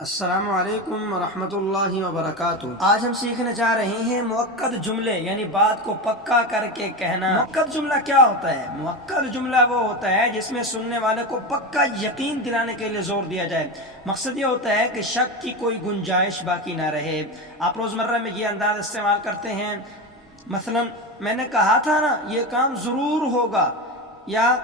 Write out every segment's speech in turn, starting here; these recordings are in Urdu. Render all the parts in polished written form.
السلام علیکم ورحمۃ اللہ وبرکاتہ۔ آج ہم سیکھنے جا رہے ہیں مؤکد جملے، یعنی بات کو پکا کر کے کہنا۔ مؤکد جملہ کیا ہوتا ہے؟ مؤکد جملہ وہ ہوتا ہے جس میں سننے والے کو پکا یقین دلانے کے لیے زور دیا جائے۔ مقصد یہ ہوتا ہے کہ شک کی کوئی گنجائش باقی نہ رہے۔ آپ روزمرہ میں یہ انداز استعمال کرتے ہیں، مثلا میں نے کہا تھا نا یہ کام ضرور ہوگا، یا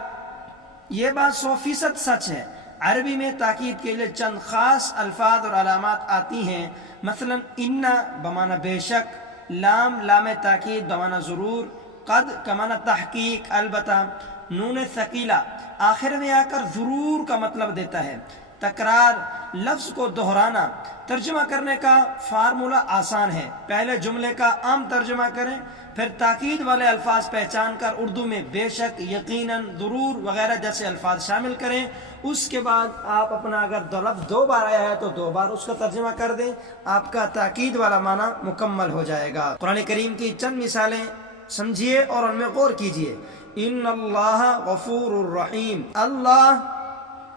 یہ بات 100% سچ ہے۔ عربی میں تاکید کے لیے چند خاص الفاظ اور علامات آتی ہیں، مثلا ان بمعنی بے شک، لام لام تاکید بمعنی ضرور، قد بمعنی تحقیق البتہ، نون ثقیلہ آخر میں آ کر ضرور کا مطلب دیتا ہے۔ تکرار، لفظ کو دہرانا۔ ترجمہ کرنے کا فارمولہ آسان ہے، پہلے جملے کا عام ترجمہ کریں، پھر تاکید والے الفاظ پہچان کر اردو میں بے شک، یقیناً، ضرور وغیرہ جیسے الفاظ شامل کریں۔ اس کے بعد آپ اپنا اگر لفظ 2 بار آیا ہے تو 2 بار اس کا ترجمہ کر دیں، آپ کا تاکید والا معنی مکمل ہو جائے گا۔ قرآن کریم کی چند مثالیں سمجھیے اور ان میں غور کیجیے۔ ان اللہ غفور الرحیم، اللہ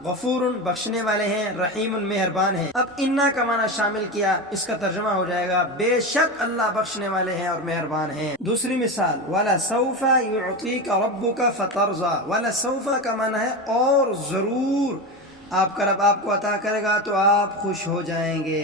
غفور بخشنے والے ہیں، رحیم مہربان ہیں۔ اب انا کا معنی شامل کیا، اس کا ترجمہ ہو جائے گا بے شک اللہ بخشنے والے ہیں اور مہربان ہیں۔ دوسری مثال، وَلَسَوْفَ يُعْطِيكَ رَبُّكَ فَتَرْضَىٰ، وَلَسَوْفَ کا معنی ہے اور ضرور آپ کا رب آپ کو عطا کرے گا تو آپ خوش ہو جائیں گے۔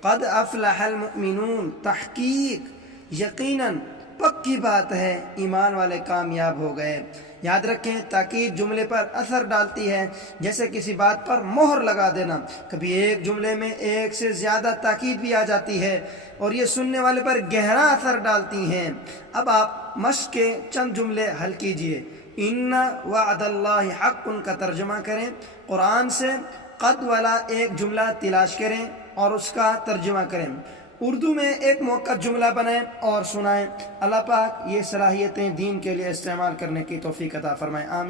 قد افلح المؤمنون، تحقیق، یقیناً، پکی بات ہے، ایمان والے کامیاب ہو گئے۔ یاد رکھیں تاکید جملے پر اثر ڈالتی ہے، جیسے کسی بات پر مہر لگا دینا۔ کبھی ایک جملے میں ایک سے زیادہ تاکید بھی آ جاتی ہے اور یہ سننے والے پر گہرا اثر ڈالتی ہیں۔ اب آپ مشق کے چند جملے حل کیجئے۔ ان وعد اللہ حق کا ترجمہ کریں، قرآن سے قد والا ایک جملہ تلاش کریں اور اس کا ترجمہ کریں، اردو میں ایک مؤکد جملہ بنائیں اور سنائیں۔ اللہ پاک یہ صلاحیتیں دین کے لیے استعمال کرنے کی توفیق عطا فرمائے، آمین۔